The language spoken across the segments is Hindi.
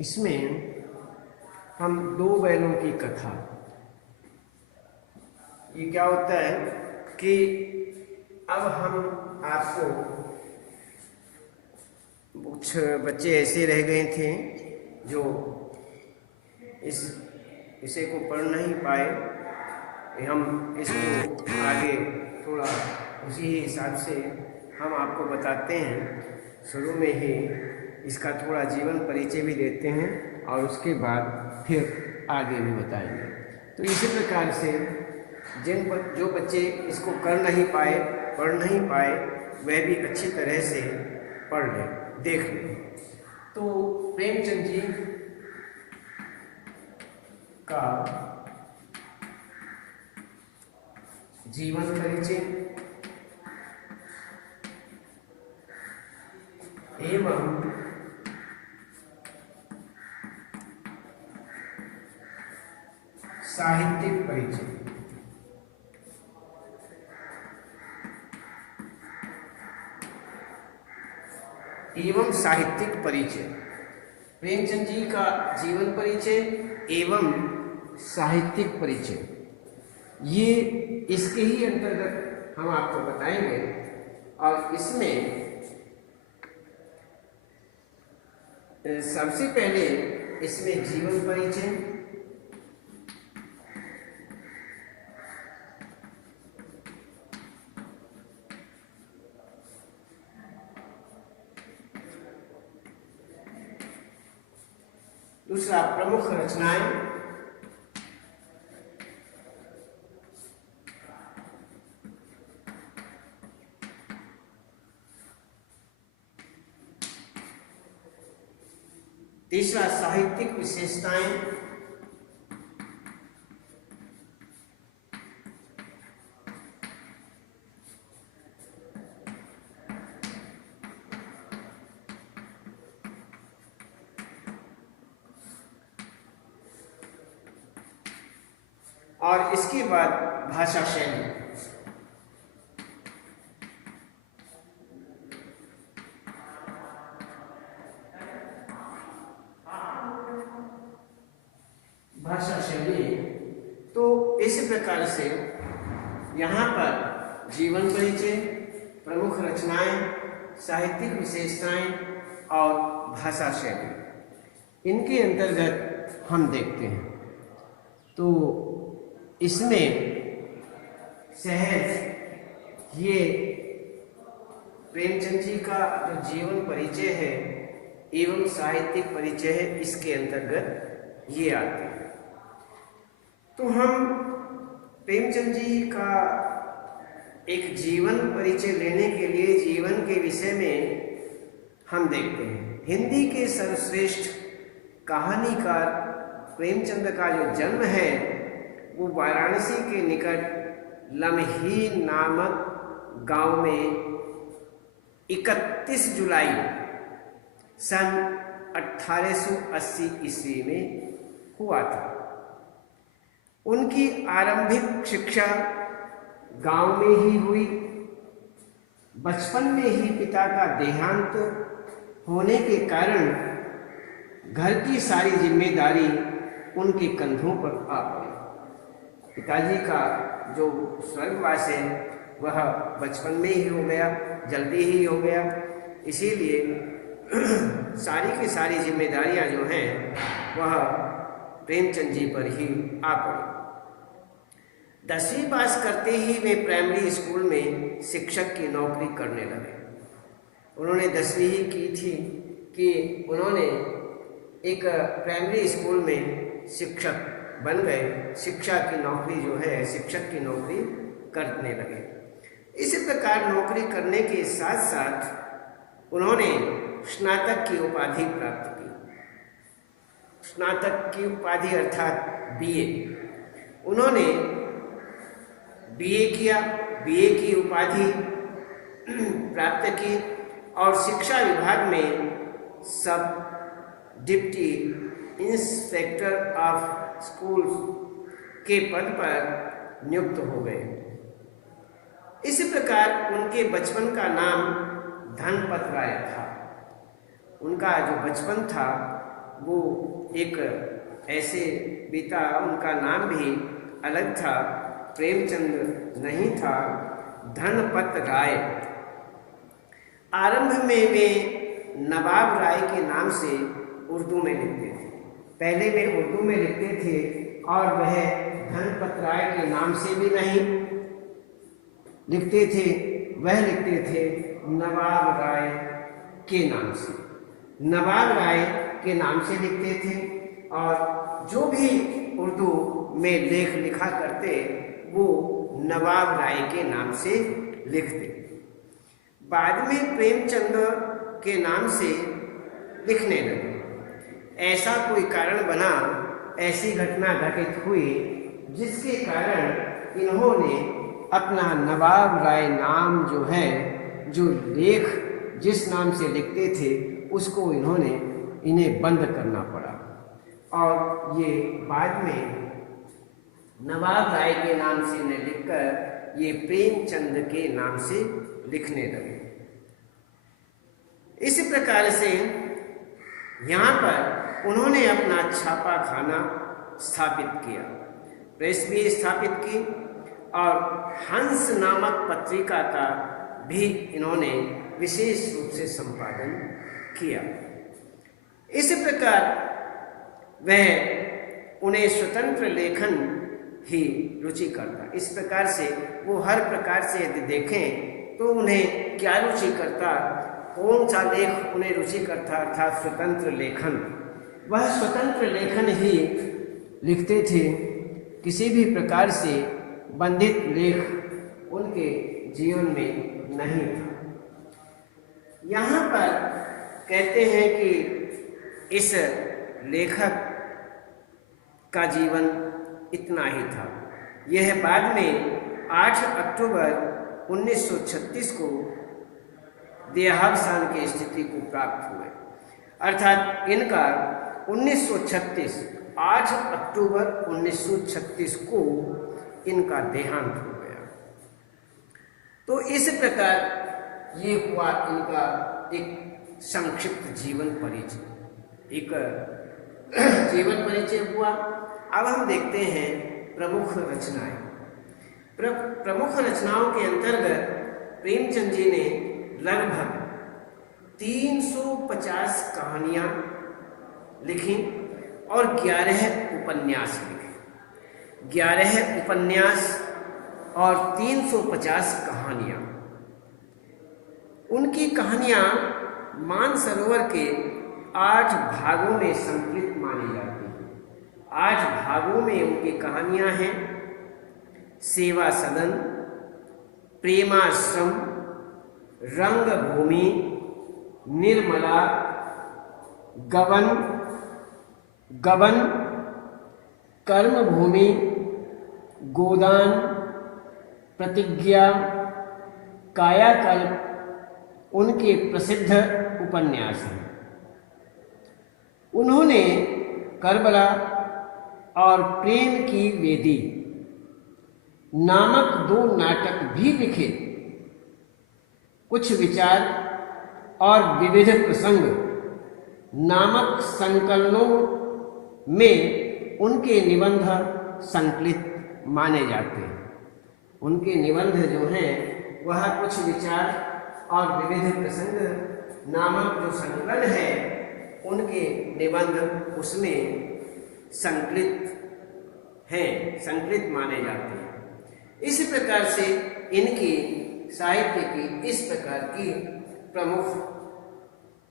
इसमें हम दो बैलों की कथा, ये क्या होता है कि अब हम आपको, कुछ बच्चे ऐसे रह गए थे जो इस विषय को पढ़ नहीं पाए, हम इसको आगे थोड़ा उसी हिसाब से हम आपको बताते हैं। शुरू में ही इसका थोड़ा जीवन परिचय भी देते हैं और उसके बाद फिर आगे भी बताएंगे। तो इसी प्रकार से जो बच्चे इसको कर नहीं पाए, पढ़ नहीं पाए, वह भी अच्छी तरह से पढ़ लें, देख लें। तो प्रेमचंद जी का जीवन परिचय एवं साहित्यिक परिचय। एवं साहित्यिक परिचय, प्रेमचंद जी का जीवन परिचय एवं साहित्यिक परिचय, ये इसके ही अंतर्गत हम आपको बताएंगे। और इसमें सबसे पहले इसमें जीवन परिचय, दूसरा प्रमुख रचनाएं, तीसरा साहित्यिक विशेषताएं, और इसके बाद भाषा शैली। भाषा शैली, तो इस प्रकार से यहाँ पर जीवन परिचय, प्रमुख रचनाएं, साहित्यिक विशेषताएं और भाषा शैली, इनके अंतर्गत हम देखते हैं। तो इसमें सहज ये प्रेमचंद जी का जो जीवन परिचय है एवं साहित्यिक परिचय है, इसके अंतर्गत ये आते हैं। तो हम प्रेमचंद जी का एक जीवन परिचय लेने के लिए जीवन के विषय में हम देखते हैं। हिंदी के सर्वश्रेष्ठ कहानीकार प्रेमचंद का जो जन्म है वो वाराणसी के निकट लम्ही नामक गांव में 31 जुलाई सन 1880 ईस्वी में हुआ था। उनकी आरंभिक शिक्षा गांव में ही हुई। बचपन में ही पिता का देहांत होने के कारण घर की सारी जिम्मेदारी उनके कंधों पर आ पड़ी। पिताजी का जो स्वर्गवास है वह बचपन में ही हो गया, जल्दी ही हो गया, इसीलिए सारी की सारी जिम्मेदारियां जो हैं वह प्रेमचंद जी पर ही आ पड़ी। 10वीं पास करते ही वे प्राइमरी स्कूल में शिक्षक की नौकरी करने लगे। उन्होंने 10वीं ही की थी कि उन्होंने एक प्राइमरी स्कूल में शिक्षक बन गए, शिक्षा की नौकरी जो है, शिक्षक की नौकरी करने लगे। इसी प्रकार नौकरी करने के साथ साथ उन्होंने स्नातक की उपाधि प्राप्त की। स्नातक की उपाधि अर्थात बीए। उन्होंने बीए किया, बीए की उपाधि प्राप्त की और शिक्षा विभाग में सब डिप्टी इंस्पेक्टर ऑफ स्कूल के पद पर नियुक्त हो गए। इस प्रकार उनके बचपन का नाम धनपत राय था। उनका जो बचपन था वो एक ऐसे पिता, उनका नाम भी अलग था, प्रेमचंद नहीं था, धनपत राय। आरंभ में वे नवाब राय के नाम से उर्दू में लिखते थे। पहले वे उर्दू में लिखते थे और वह धनपत राय के नाम से भी नहीं लिखते थे, वह लिखते थे नवाब राय के नाम से। नवाब राय के नाम से लिखते थे और जो भी उर्दू में लेख लिखा करते वो नवाब राय के नाम से लिखते। बाद में प्रेमचंद के नाम से लिखने लगे। ऐसा कोई कारण बना, ऐसी घटना घटित हुई जिसके कारण इन्होंने अपना नवाब राय नाम जो है, जो लेख जिस नाम से लिखते थे उसको इन्हें बंद करना पड़ा और ये बाद में नवाब राय के नाम से न लिखकर ये प्रेमचंद के नाम से लिखने लगे। इस प्रकार से यहाँ पर उन्होंने अपना छापा खाना स्थापित किया, प्रेस भी स्थापित की और हंस नामक पत्रिका का भी इन्होंने विशेष रूप से संपादन किया। इस प्रकार वह उन्हें स्वतंत्र लेखन ही रुचि करता। इस प्रकार से वो हर प्रकार से यदि देखें तो उन्हें क्या रुचि करता, कौन सा लेख उन्हें रुचि करता, अर्थात स्वतंत्र लेखन। वह स्वतंत्र लेखन ही लिखते थे, किसी भी प्रकार से बंधित लेख उनके जीवन में नहीं था। यहाँ पर कहते हैं कि इस लेखक का जीवन इतना ही था। यह बाद में 8 अक्टूबर 1936 को देहावसान की स्थिति को प्राप्त हुए, अर्थात इनका 1936 8 अक्टूबर 1936 को इनका देहांत हो गया। तो इस प्रकार ये हुआ इनका एक संक्षिप्त जीवन परिचय, एक जीवन परिचय हुआ। अब हम देखते हैं प्रमुख रचनाएं। प्रमुख रचनाओं के अंतर्गत प्रेमचंद जी ने लगभग 350 कहानियां लिखी और 11 उपन्यास लिखे। 11 उपन्यास और 350 कहानियां। उनकी कहानियां मानसरोवर के 8 भागों में संकलित मानी जाती हैं। 8 भागों में उनकी कहानियां हैं। सेवा सदन, प्रेमाश्रम, रंगभूमि, निर्मला, गबन, कर्मभूमि, गोदान, प्रतिज्ञा, कायाकल्प उनके प्रसिद्ध उपन्यास हैं। उन्होंने करबला और प्रेम की वेदी नामक 2 नाटक भी लिखे। कुछ विचार और विविध प्रसंग नामक संकलनों में उनके निबंध संकलित माने जाते हैं। उनके निबंध जो हैं वह कुछ विचार और विविध प्रसंग नामक जो संकलन है उनके निबंध उसमें संकलित हैं, संकलित माने जाते हैं। इस प्रकार से इनकी साहित्य की इस प्रकार की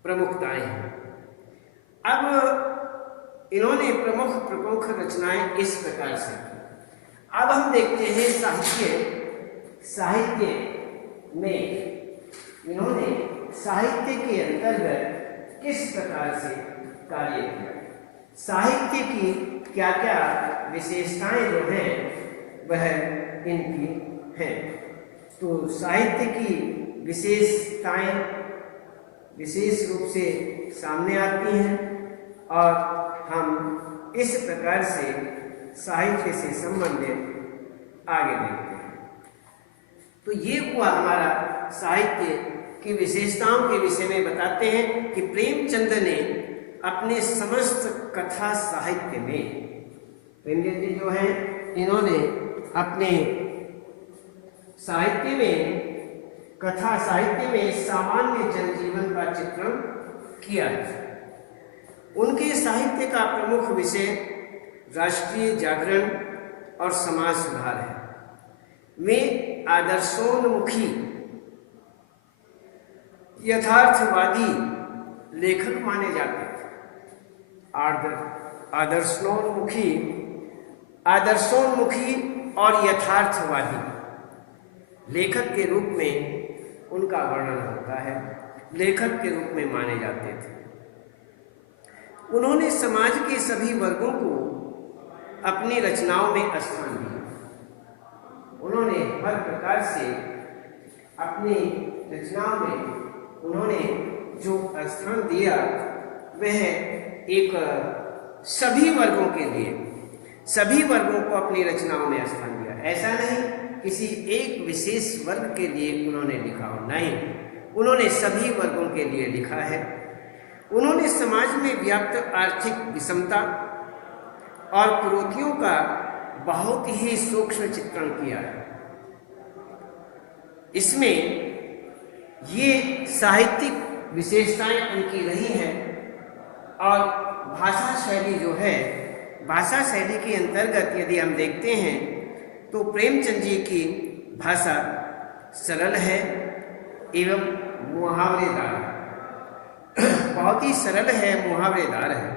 प्रमुखताएं हैं। अब इन्होंने प्रमुख रचनाएं इस प्रकार से की। अब हम देखते हैं साहित्य में इन्होंने साहित्य के अंतर्गत किस प्रकार से कार्य किया, साहित्य की क्या क्या विशेषताएं जो हैं वह इनकी हैं। तो साहित्य की विशेषताएं विशेष रूप से सामने आती हैं और हम इस प्रकार से साहित्य से संबंधित आगे देखते हैं। तो ये हुआ हमारा साहित्य की विशेषताओं के विषय में बताते हैं कि प्रेमचंद ने अपने समस्त कथा साहित्य में, प्रेमचंद जी जो हैं इन्होंने अपने साहित्य में, कथा साहित्य में सामान्य जनजीवन का चित्रण किया है। उनके साहित्य का प्रमुख विषय राष्ट्रीय जागरण और समाज सुधार है। वे आदर्शोन्मुखी यथार्थवादी लेखक माने जाते थे। आदर्शोन्मुखी और यथार्थवादी लेखक के रूप में उनका वर्णन होता है, लेखक के रूप में माने जाते थे। उन्होंने समाज के सभी वर्गों को अपनी रचनाओं में स्थान दिया। उन्होंने हर प्रकार से अपनी रचनाओं में उन्होंने जो स्थान दिया वह एक सभी वर्गों के लिए, सभी वर्गों को अपनी रचनाओं में स्थान दिया। ऐसा नहीं किसी एक विशेष वर्ग के लिए उन्होंने लिखा हो, नहीं, उन्होंने सभी वर्गों के लिए लिखा है। उन्होंने समाज में व्याप्त आर्थिक विषमता और कुरीतियों का बहुत ही सूक्ष्म चित्रण किया है। इसमें ये साहित्यिक विशेषताएं उनकी रही हैं और भाषा शैली जो है, भाषा शैली के अंतर्गत यदि हम देखते हैं तो प्रेमचंद जी की भाषा सरल है एवं मुहावरेदार है, बहुत ही सरल है, मुहावरेदार है।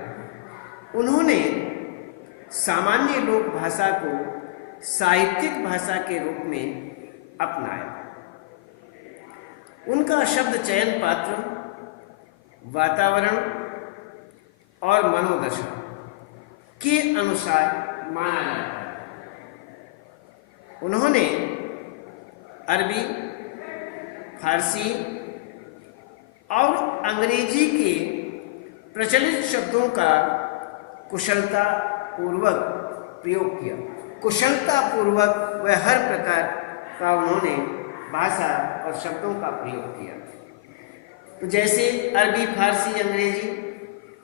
उन्होंने सामान्य लोक भाषा को साहित्यिक भाषा के रूप में अपनाया। उनका शब्द चयन पात्र, वातावरण और मनोदशा के अनुसार माना जाता है। उन्होंने अरबी, फारसी और अंग्रेजी के प्रचलित शब्दों का कुशलता पूर्वक प्रयोग किया। कुशलता पूर्वक वह हर प्रकार का उन्होंने भाषा और शब्दों का प्रयोग किया। तो जैसे अरबी, फारसी, अंग्रेजी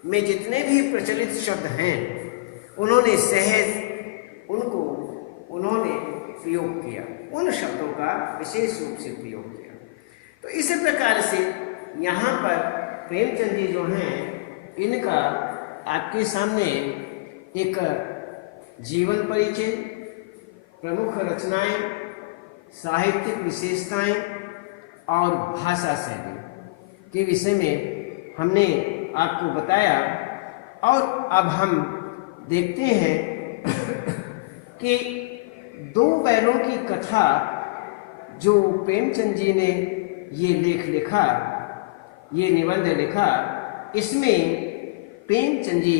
में जितने भी प्रचलित शब्द हैं उन्होंने सहज उन्होंने प्रयोग किया, उन शब्दों का विशेष रूप से प्रयोग किया। तो इस प्रकार से यहाँ पर प्रेमचंद जी जो हैं इनका आपके सामने एक जीवन परिचय, प्रमुख रचनाएं, साहित्यिक विशेषताएं और भाषा शैली के विषय में हमने आपको बताया। और अब हम देखते हैं कि दो बैलों की कथा जो प्रेमचंद जी ने ये लेख लिखा, ये निबंध लिखा, इसमें प्रेमचंद जी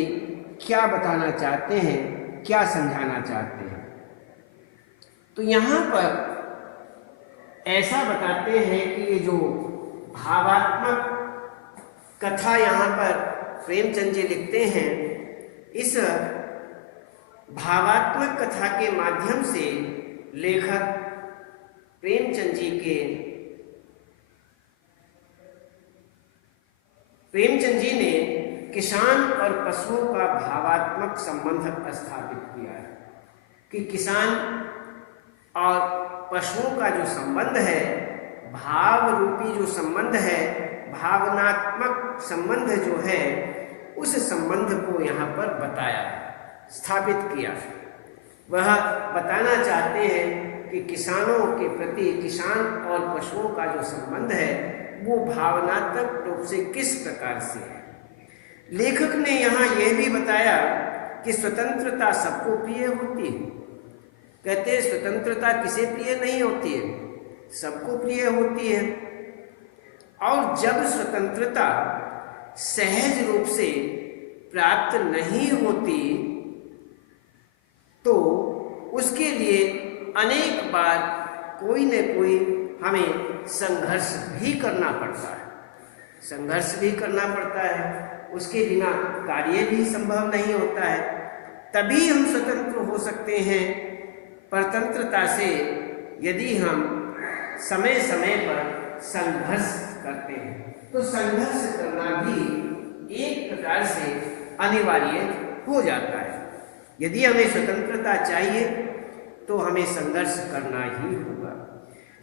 क्या बताना चाहते हैं, क्या समझाना चाहते हैं। तो यहाँ पर ऐसा बताते हैं कि ये जो भावात्मक कथा यहाँ पर प्रेमचंद जी लिखते हैं, इस भावात्मक कथा के माध्यम से लेखक प्रेमचंद जी ने किसान और पशुओं का भावात्मक संबंध स्थापित किया है कि किसान और पशुओं का जो संबंध है, भाव रूपी जो संबंध है, भावनात्मक संबंध जो है, उस संबंध को यहाँ पर बताया, स्थापित किया। वह बताना चाहते हैं कि किसानों के प्रति, किसान और पशुओं का जो संबंध है वो भावनात्मक रूप से किस प्रकार से है। लेखक ने यहाँ यह भी बताया कि स्वतंत्रता सबको प्रिय होती है। कहते हैं स्वतंत्रता किसे प्रिय नहीं होती है, सबको प्रिय होती है। और जब स्वतंत्रता सहज रूप से प्राप्त नहीं होती तो उसके लिए अनेक बार कोई न कोई हमें संघर्ष भी करना पड़ता है, संघर्ष भी करना पड़ता है, उसके बिना कार्य भी संभव नहीं होता है। तभी हम स्वतंत्र हो सकते हैं परतंत्रता से, यदि हम समय समय पर संघर्ष करते हैं। तो संघर्ष करना भी एक प्रकार प्रकार से अनिवार्य हो जाता है। यदि हमें स्वतंत्रता चाहिए तो हमें संघर्ष करना ही होगा।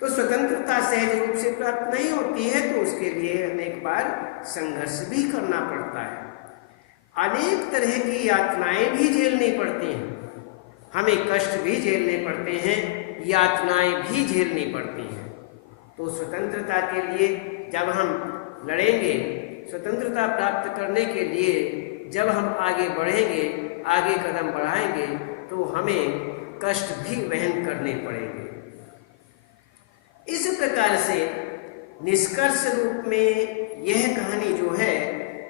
तो स्वतंत्रता सहज रूप से प्राप्त नहीं होती है, तो उसके लिए अनेक बार संघर्ष भी करना पड़ता है। अनेक तरह की यातनाएं भी झेलनी पड़ती हैं, हमें कष्ट भी झेलने पड़ते हैं, यातनाएं भी झेलनी पड़ती हैं। तो स्वतंत्रता के लिए जब हम लड़ेंगे, स्वतंत्रता प्राप्त करने के लिए जब हम आगे बढ़ेंगे, आगे कदम बढ़ाएंगे, तो हमें कष्ट भी वहन करने पड़ेंगे। इस प्रकार से निष्कर्ष रूप में यह कहानी जो है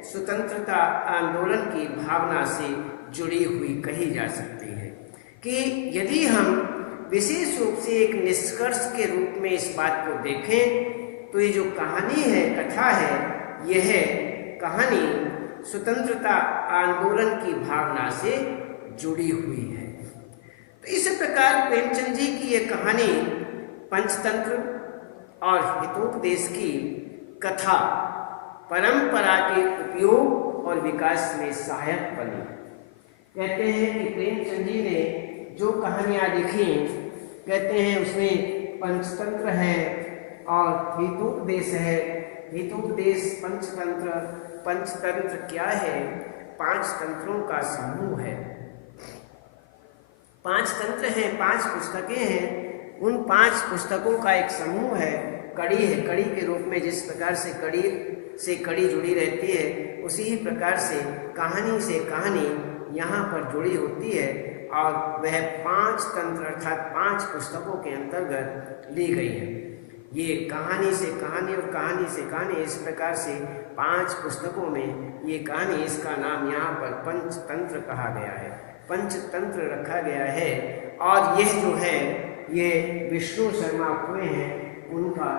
स्वतंत्रता आंदोलन की भावना से जुड़ी हुई कही जा सकती है कि यदि हम विशेष रूप से एक निष्कर्ष के रूप में इस बात को देखें तो ये जो कहानी है, कथा है, यह कहानी स्वतंत्रता आंदोलन की भावना से जुड़ी हुई है। तो इस प्रकार प्रेमचंद जी की यह कहानी पंचतंत्र और हितोपदेश की कथा परंपरा के उपयोग और विकास में सहायक बनी। कहते हैं कि प्रेमचंद जी ने जो कहानियाँ लिखी, कहते हैं उसमें पंचतंत्र है और हितोपदेश है। हितोपदेश पंचतंत्र, पंचतंत्र क्या है? 5 तंत्रों का समूह है। 5 तंत्र हैं, 5 पुस्तकें हैं। उन 5 पुस्तकों का एक समूह है, कड़ी है। कड़ी के रूप में जिस प्रकार से कड़ी से कड़ी जुड़ी रहती है, उसी ही प्रकार से कहानी यहाँ पर जुड़ी होती है और वह 5 तंत्र अर्थात 5 पुस्तकों के अंतर्गत ली गई है। ये कहानी से कहानी और कहानी से कहानी, इस प्रकार से 5 पुस्तकों में ये कहानी, इसका नाम यहाँ पर पंचतंत्र कहा गया है, पंचतंत्र रखा गया है। और यह जो है ये विष्णु शर्मा हुए हैं, उनका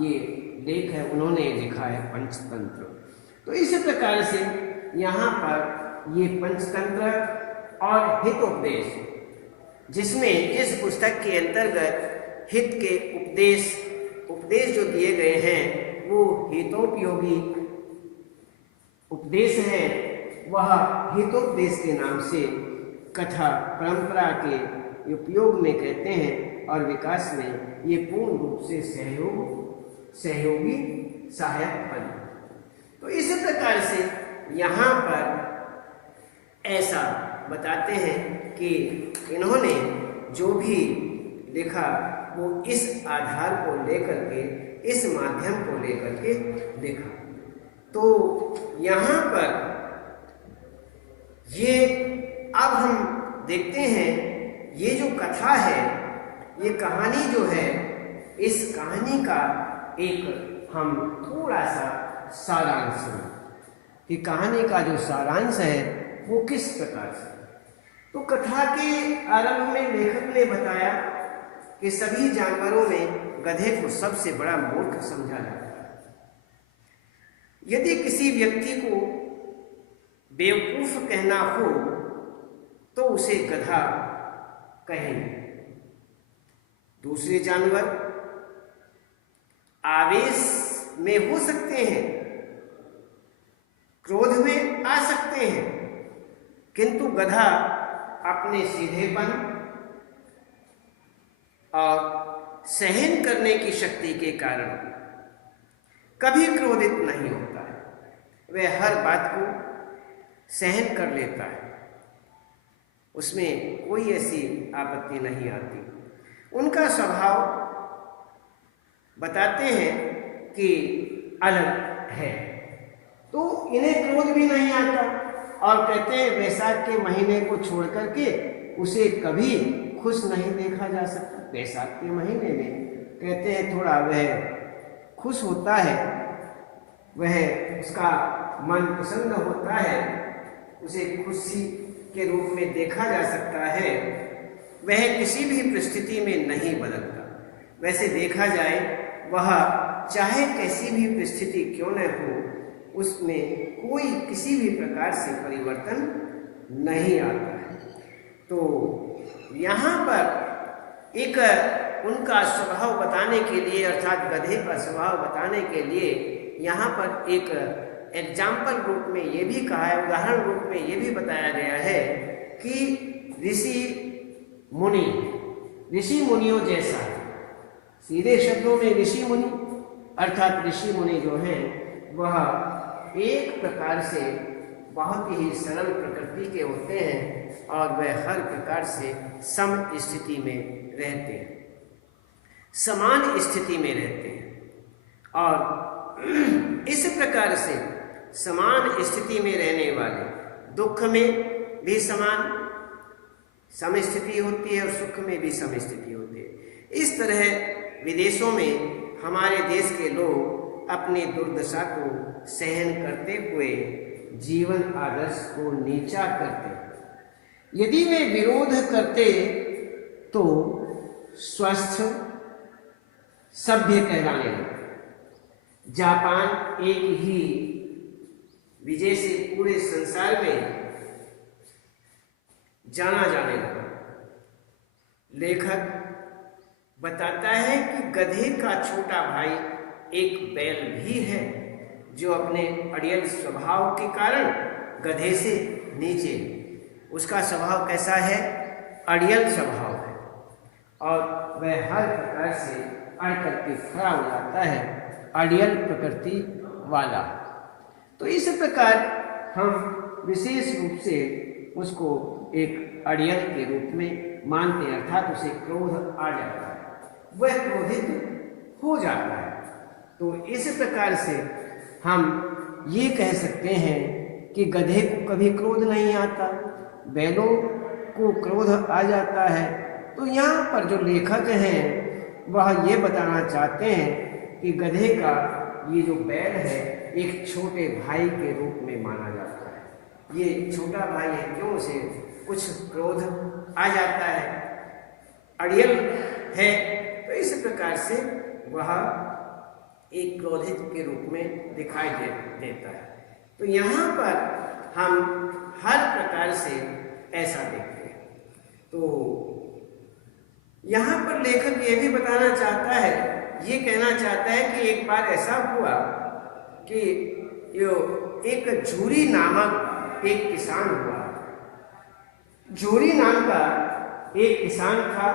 ये लेख है, उन्होंने लिखा है पंचतंत्र। तो इस प्रकार से यहाँ पर ये पंचतंत्र और हितोपदेश, जिसमें इस पुस्तक के अंतर्गत हित के उपदेश जो दिए गए हैं वो हितोपयोगी उपदेश है, वह हितोपदेश के नाम से कथा परंपरा के उपयोग में कहते हैं और विकास में ये पूर्ण रूप से सहयोगी सहायक बने। तो इस प्रकार से यहाँ पर ऐसा बताते हैं कि इन्होंने जो भी लिखा वो इस आधार को लेकर के, इस माध्यम को लेकर के लिखा। तो यहाँ पर ये अब हम देखते हैं, ये जो कथा है, ये कहानी जो है, इस कहानी का एक हम थोड़ा सा सारांश है कि कहानी का जो सारांश है वो किस प्रकार से। तो कथा के आरंभ में लेखक ने बताया कि सभी जानवरों में गधे को सबसे बड़ा मूर्ख समझा जाता है। यदि किसी व्यक्ति को बेवकूफ कहना हो तो उसे गधा कहेंगे। दूसरे जानवर आवेश में हो सकते हैं, क्रोध में आ सकते हैं, किंतु गधा अपने सीधेपन और सहन करने की शक्ति के कारण कभी क्रोधित नहीं होता है। वह हर बात को सहन कर लेता है, उसमें कोई ऐसी आपत्ति नहीं आती। उनका स्वभाव बताते हैं कि अलग है, तो इन्हें क्रोध भी नहीं आता और कहते हैं वैशाख के महीने को छोड़ करके उसे कभी खुश नहीं देखा जा सकता। वैशाख के महीने में कहते हैं थोड़ा वह खुश होता है, वह उसका मन प्रसन्न होता है, उसे खुशी के रूप में देखा जा सकता है। वह किसी भी परिस्थिति में नहीं बदलता। वैसे देखा जाए वह चाहे कैसी भी परिस्थिति क्यों न हो, उसमें कोई किसी भी प्रकार से परिवर्तन नहीं आता है। तो यहाँ पर एक उनका स्वभाव बताने के लिए, अर्थात गधे का स्वभाव बताने के लिए यहाँ पर एक एग्जाम्पल रूप में ये भी कहा है, उदाहरण रूप में ये भी बताया गया है कि ऋषि मुनियों जैसा, सीधे शब्दों में ऋषि मुनि अर्थात ऋषि मुनि जो हैं वह एक प्रकार से बहुत ही सरल प्रकृति के होते हैं और वह हर प्रकार से सम स्थिति में रहते हैं, समान स्थिति में रहते हैं। और इस प्रकार से समान स्थिति में रहने वाले दुख में भी समान समस्थिति होती है और सुख में भी समस्थिति होती है। इस तरह विदेशों में हमारे देश के लोग अपनी दुर्दशा को सहन करते हुए जीवन आदर्श को नीचा करते। यदि वे विरोध करते तो स्वस्थ सभ्य कहलाने लगे। जापान एक ही विजय से पूरे संसार में जाना जाने लगा। लेखक बताता है कि गधे का छोटा भाई एक बैल भी है जो अपने अड़ियल स्वभाव के कारण गधे से नीचे। उसका स्वभाव कैसा है? अड़ियल स्वभाव है और वह हर प्रकार से अड़ करके खड़ा हो जाता है, अड़ियल प्रकृति वाला। तो इस प्रकार हम विशेष रूप से उसको एक अड़ियल के रूप में मानते हैं, अर्थात उसे क्रोध आ जाता है, वह क्रोधित हो जाता है। तो इस प्रकार से हम ये कह सकते हैं कि गधे को कभी क्रोध नहीं आता, बैलों को क्रोध आ जाता है। तो यहाँ पर जो लेखक हैं वह ये बताना चाहते हैं कि गधे का ये जो बैल है एक छोटे भाई के रूप में माना जाता है। ये छोटा भाई है, क्यों? उसे कुछ क्रोध आ जाता है, अड़ियल है, तो इस प्रकार से वह एक क्रोधित के रूप में दिखाई देता है। तो यहाँ पर हम हर प्रकार से ऐसा देखते हैं। तो यहाँ पर लेखक ये भी बताना चाहता है, ये कहना चाहता है कि एक बार ऐसा हुआ कि एक झूरी नामक एक किसान हुआ। झूरी नाम का एक किसान था।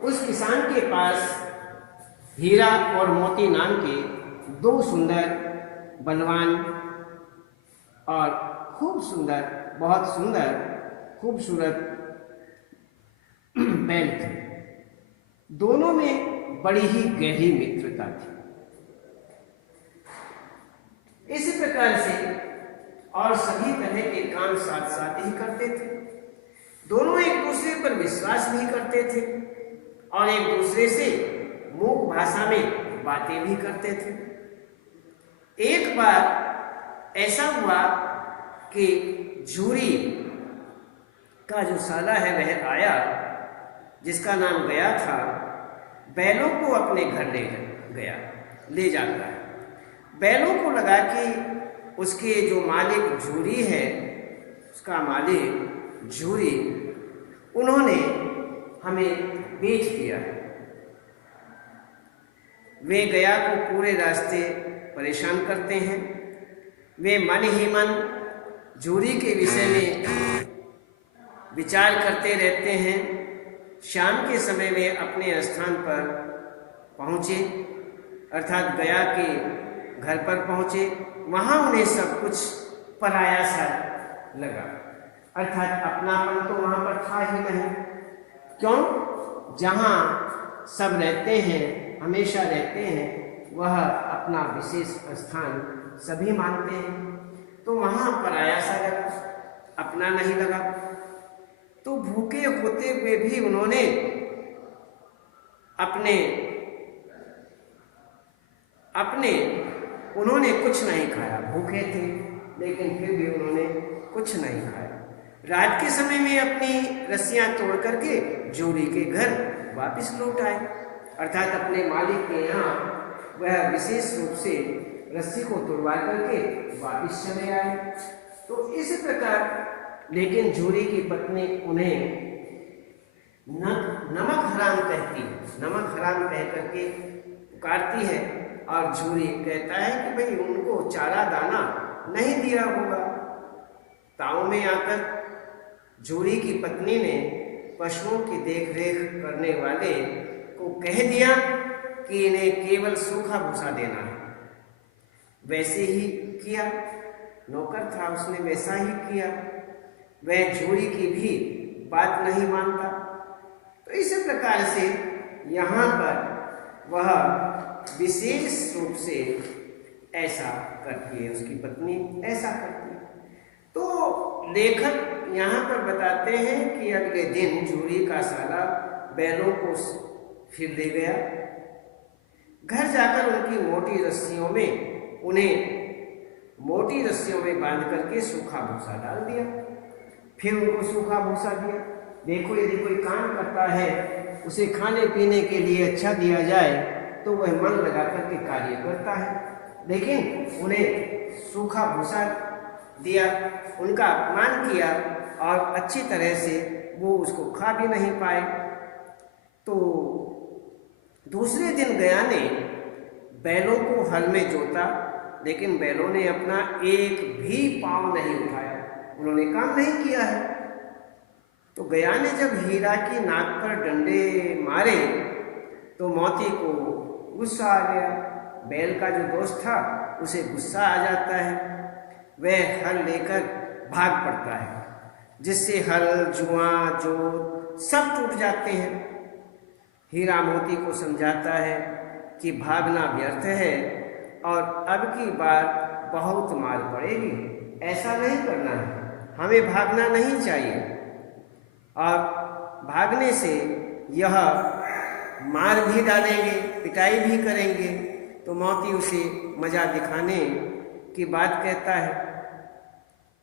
उस किसान के पास हीरा और मोती नाम के दो सुंदर, बलवान और खूब सुंदर, बहुत सुंदर, खूबसूरत बैल थे। दोनों में बड़ी ही गहरी मित्रता थी। इस प्रकार से और सभी तरह के काम साथ साथ ही करते थे। दोनों एक दूसरे पर विश्वास भी करते थे और एक दूसरे से मूक भाषा में बातें भी करते थे। एक बार ऐसा हुआ कि झूरी का जो साला है वह आया, जिसका नाम गया था, बैलों को अपने घर ले जाता है। बैलों को लगा कि उसके जो मालिक झूरी है, उसका मालिक झूरी, उन्होंने हमें बेच दिया है। वे गया को पूरे रास्ते परेशान करते हैं। वे मन ही मन झूरी के विषय में विचार करते रहते हैं। शाम के समय वे अपने स्थान पर पहुँचे, अर्थात गया के घर पर पहुँचे। वहाँ उन्हें सब कुछ पराया सा लगा, अर्थात अपनापन तो वहाँ पर था ही नहीं। क्यों? जहाँ सब रहते हैं, हमेशा रहते हैं, वह अपना विशेष स्थान सभी मानते हैं, तो वहाँ पराया सा लगा, अपना नहीं लगा। तो भूखे होते हुए भी उन्होंने कुछ नहीं खाया। भूखे थे लेकिन फिर भी उन्होंने कुछ नहीं खाया। रात के समय में अपनी रस्सियां तोड़ करके झूरी के घर वापस लौट आए, अर्थात अपने मालिक के यहाँ वह विशेष रूप से रस्सी को तोड़वा करके वापस चले आए। तो इस प्रकार लेकिन झूरी की पत्नी उन्हें नमक हराम कहती है, नमक हराम कह करके पुकारती है और झूरी कहता है कि भाई उनको चारा दाना नहीं दिया होगा। ताऊ में आकर झूरी की पत्नी ने पशुओं की देखरेख करने वाले को कह दिया कि इन्हें केवल सूखा भूसा देना है। वैसे ही किया, नौकर था उसने वैसा ही किया। वह झूरी की भी बात नहीं मानता। तो इस प्रकार से यहाँ पर वह विशेष रूप से ऐसा करती है, उसकी पत्नी ऐसा करती है। तो लेखक यहाँ पर बताते हैं कि अगले दिन झूरी का साला बैलों को फिर ले गया। घर जाकर उनकी मोटी रस्सियों में बांध करके सूखा भूसा डाल दिया। फिर उनको सूखा भूसा दिया। देखो, यदि कोई काम करता है उसे खाने पीने के लिए अच्छा दिया जाए तो वह मन लगा करके कार्य करता है, लेकिन उन्हें सूखा भूसा दिया, उनका अपमान किया और अच्छी तरह से वो उसको खा भी नहीं पाए। तो दूसरे दिन गया ने बैलों को हल में जोता, लेकिन बैलों ने अपना एक भी पांव नहीं उठाया, उन्होंने काम नहीं किया है। तो गया ने जब हीरा की नाक पर डंडे मारे तो मोती को गुस्सा आ गया। बैल का जो दोस्त था उसे गुस्सा आ जाता है, वह हल लेकर भाग पड़ता है, जिससे हल, जुआ, जोत सब टूट जाते हैं। हीरा मोती को समझाता है कि भागना व्यर्थ है और अब की बार बहुत मार पड़ेगी, ऐसा नहीं करना है, हमें भागना नहीं चाहिए। और भागने से यह मार भी डालेंगे, पिटाई भी करेंगे। तो मोती उसे मजा दिखाने की बात कहता है।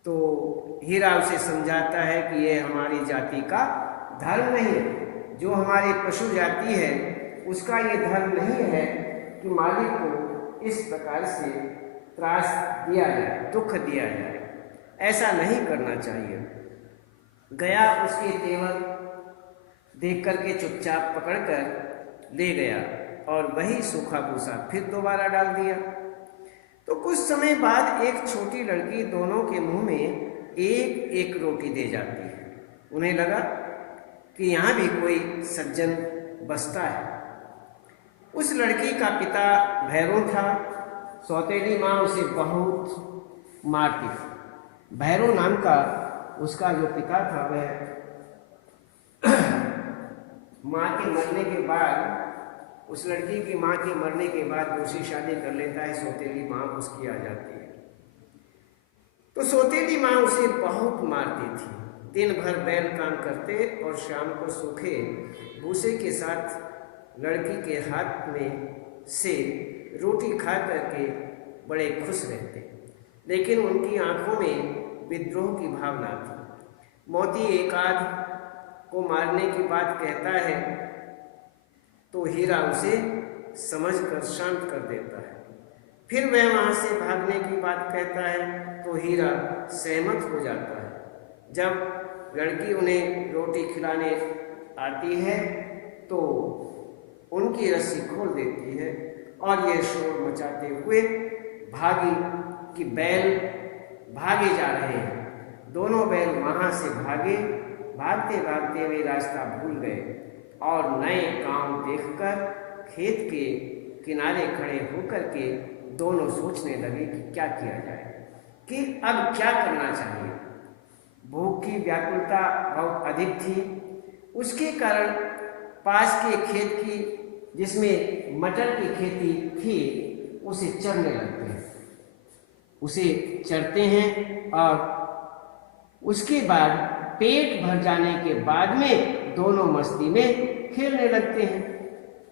तो हीरा उसे समझाता है कि यह हमारी जाति का धर्म नहीं है, जो हमारी पशु जाति है उसका ये धर्म नहीं है कि मालिक को इस प्रकार से त्रास दिया जाए, दुख दिया जाए, ऐसा नहीं करना चाहिए। गया उसके तेवर देख करके चुपचाप पकड़कर ले गया और वही सूखा भूसा फिर दोबारा डाल दिया। तो कुछ समय बाद एक छोटी लड़की दोनों के मुंह में एक एक रोटी दे जाती है। उन्हें लगा कि यहाँ भी कोई सज्जन बसता है। उस लड़की का पिता भैरव था। सौतेली माँ उसे बहुत मारती थी। भैरव नाम का उसका जो पिता था वह माँ के मरने के बाद, उस लड़की की माँ के मरने के बाद दूसरी शादी कर लेता है। सौतेली माँ उसकी आ जाती है। तो सौतेली माँ उसे बहुत मारती थी। दिन भर बैल काम करते और शाम को सूखे भूसे के साथ लड़की के हाथ में से रोटी खा करके बड़े खुश रहते, लेकिन उनकी आंखों में विद्रोह की भावना थी। मोती एकाध को मारने की बात कहता है तो हीरा उसे समझकर शांत कर देता है। फिर वह वहाँ से भागने की बात कहता है तो हीरा सहमत हो जाता है। जब लड़की उन्हें रोटी खिलाने आती है तो उनकी रस्सी खोल देती है और ये शोर मचाते हुए भागी कि बैल भागे जा रहे हैं। दोनों बैल वहाँ से भागे। भागते भागते वे रास्ता भूल गए और नए गांव देखकर खेत के किनारे खड़े होकर के दोनों सोचने लगे कि क्या किया जाए, कि अब क्या करना चाहिए। भूख की व्याकुलता बहुत अधिक थी। उसके कारण पास के खेत की, जिसमें मटर की खेती थी, उसे चरने लगते हैं। उसे चरते हैं और उसके बाद पेट भर जाने के बाद में दोनों मस्ती में खेलने लगते हैं।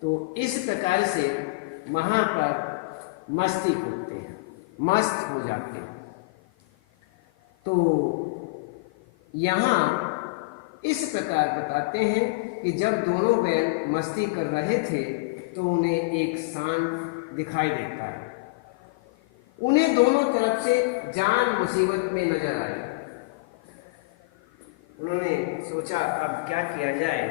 तो इस प्रकार से वहाँ पर मस्ती करते हैं, मस्त हो जाते हैं। तो यहाँ इस प्रकार बताते हैं कि जब दोनों बैल मस्ती कर रहे थे तो उन्हें एक सांड दिखाई देता है। उन्हें दोनों तरफ से जान मुसीबत में नजर आई। उन्होंने सोचा अब क्या किया जाए,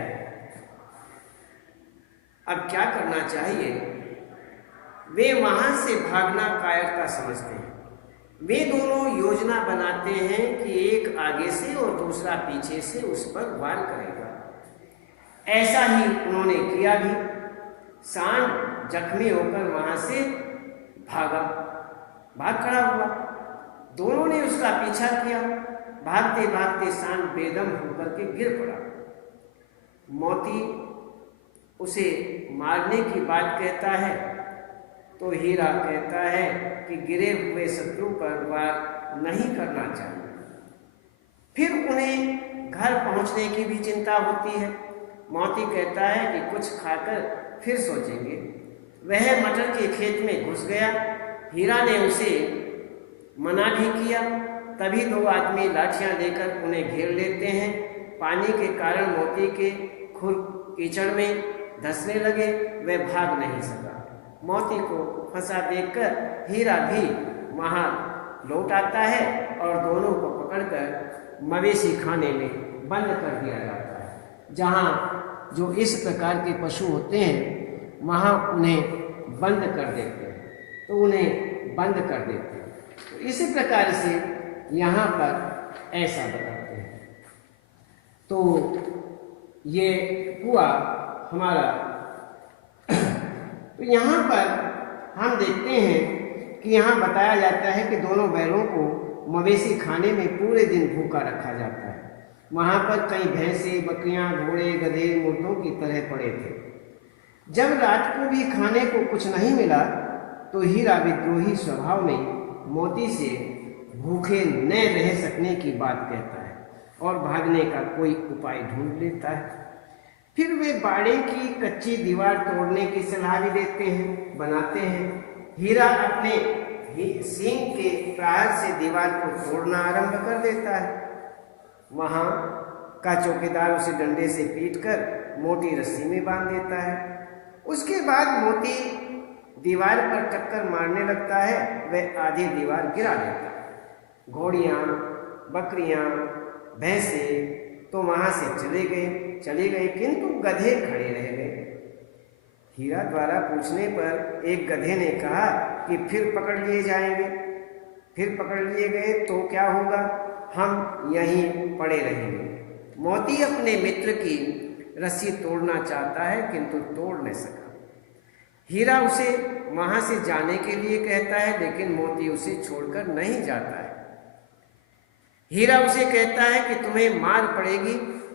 अब क्या करना चाहिए। वे वहां से भागना कायरता समझते हैं। वे दोनों योजना बनाते हैं कि एक आगे से और दूसरा पीछे से उस पर वार करेगा। ऐसा ही उन्होंने किया भी। सांड जख्मी होकर वहां से भाग खड़ा हुआ। दोनों ने उसका पीछा किया। भागते भागते सांड बेदम होकर के गिर पड़ा। मोती उसे मारने की बात कहता है तो हीरा कहता है कि गिरे हुए शत्रु पर वार नहीं करना चाहिए। फिर उन्हें घर पहुंचने की भी चिंता होती है। मोती कहता है कि कुछ खाकर फिर सोचेंगे। वह मटर के खेत में घुस गया। हीरा ने उसे मना भी किया। तभी दो आदमी लाठियां लेकर उन्हें घेर लेते हैं। पानी के कारण मोती के खुर कीचड़ में धंसने लगे। वह भाग नहीं सका। मोती को फंसा देखकर हीरा भी वहां लौट आता है और दोनों को पकड़कर मवेशी खाने में बंद कर दिया जाता है। जहां जो इस प्रकार के पशु होते हैं वहां उन्हें बंद कर देते हैं, तो उन्हें बंद कर देते हैं। तो इसी प्रकार से यहाँ पर ऐसा बताते हैं। तो ये हुआ हमारा। तो यहाँ पर हम देखते हैं कि यहाँ बताया जाता है कि दोनों बैलों को मवेशी खाने में पूरे दिन भूखा रखा जाता है। वहाँ पर कई भैंसें, बकरियां, घोड़े, गधे मुर्दों की तरह पड़े थे। जब रात को भी खाने को कुछ नहीं मिला तो हीरा विद्रोही स्वभाव में मोती से भूखे न रह सकने की बात कहता है और भागने का कोई उपाय ढूंढ लेता है। फिर वे बाड़े की कच्ची दीवार तोड़ने की सलाह भी देते हैं, बनाते हैं। हीरा अपने सींग के प्रहार से दीवार को तोड़ना आरंभ कर देता है। वहां का चौकीदार उसे डंडे से पीटकर मोटी रस्सी में बांध देता है। उसके बाद मोती दीवार पर टक्कर मारने लगता है। वह आधी दीवार गिरा देता है। घोड़ियां, बकरियां, भैंसे तो वहां से चले गए, किंतु गधे खड़े रह गए। हीरा द्वारा पूछने पर एक गधे ने कहा कि फिर पकड़ लिए जाएंगे। फिर पकड़ लिए गए तो क्या होगा, हम यहीं पड़े रहेंगे। मोती अपने मित्र की रस्सी तोड़ना चाहता है किंतु तोड़ नहीं सका। हीरा उसे वहां से जाने के लिए कहता है, लेकिन मोती उसे छोड़कर नहीं जाता है। हीरा उसे कहता है कि तुम्हें मार पड़ेगी।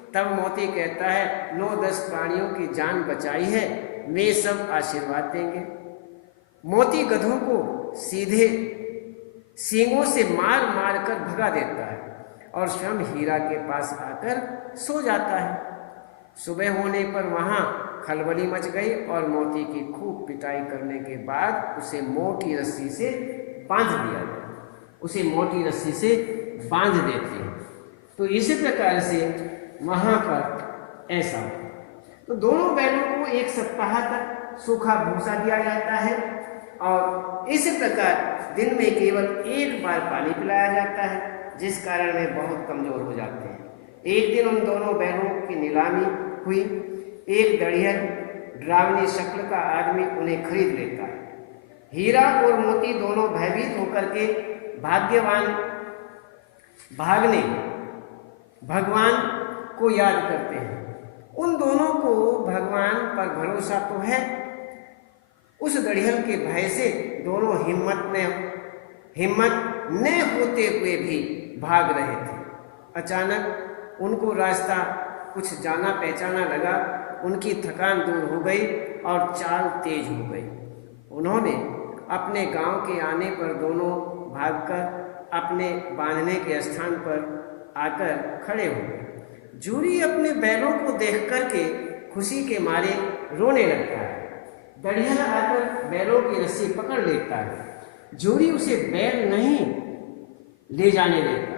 तब मोती कहता है, 9-10 प्राणियों की जान बचाई है, वे सब आशीर्वाद देंगे। मोती गधों को सीधे सींगों से मार मार कर भगा देता है और स्वयं हीरा के पास आकर सो जाता है। सुबह होने पर वहां खलबली मच गई और मोती की खूब पिटाई करने के बाद उसे मोटी रस्सी से बांध दिया गया। उसे मोटी रस्सी से बांध देते हैं। तो इसी प्रकार से वहां पर ऐसा हो। तो दोनों बैलों को 1 सप्ताह तक सूखा भूसा दिया जाता है और इस प्रकार दिन में केवल 1 बार पानी पिलाया जाता है, जिस कारण वे बहुत कमजोर हो जाते हैं। एक दिन उन दोनों बैलों की नीलामी हुई। एक दड़ियल डरावनी शक्ल का आदमी उन्हें खरीद लेता है। हीरा और मोती दोनों भयभीत होकर के भागने भगवान को याद करते हैं। उन दोनों को भगवान पर भरोसा तो है। उस दड़ियल के भय से दोनों हिम्मत न होते हुए भी भाग रहे थे। अचानक उनको रास्ता कुछ जाना पहचाना लगा। उनकी थकान दूर हो गई और चाल तेज हो गई। उन्होंने अपने गांव के आने पर दोनों भागकर अपने बांधने के स्थान पर आकर खड़े हो गए। जूरी अपने बैलों को देख करके खुशी के मारे रोने लगता है। दड़ियल आकर बैलों की रस्सी पकड़ लेता है। जूरी उसे बैल नहीं ले जाने देता।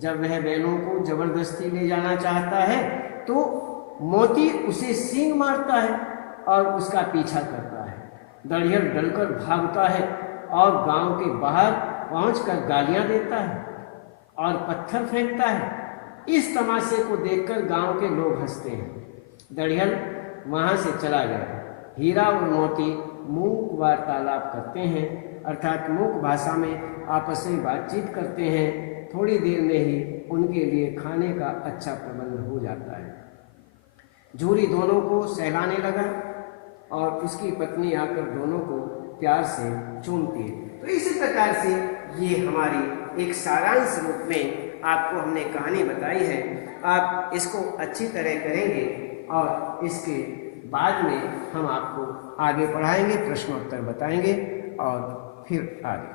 जब वह बैलों को जबरदस्ती ले जाना चाहता है तो मोती उसे सींग मारता है और उसका पीछा करता है। दड़ियल डलकर भागता है और गांव के बाहर पहुंचकर गालियां देता है और पत्थर फेंकता है। इस तमाशे को देखकर गांव के लोग हंसते हैं। दड़ियल वहां से चला गया। हीरा और मोती मूक वार्तालाप करते हैं, अर्थात मूक भाषा में आपस में बातचीत करते हैं। थोड़ी देर में ही उनके लिए खाने का अच्छा प्रबंध हो जाता है। झूरी दोनों को सहलाने लगा और उसकी पत्नी आकर दोनों को प्यार से चूमती है। तो इसी प्रकार से ये हमारी एक सारांश रूप में आपको हमने कहानी बताई है। आप इसको अच्छी तरह करेंगे और इसके बाद में हम आपको आगे पढ़ाएंगे, प्रश्नोत्तर बताएंगे और फिर आगे।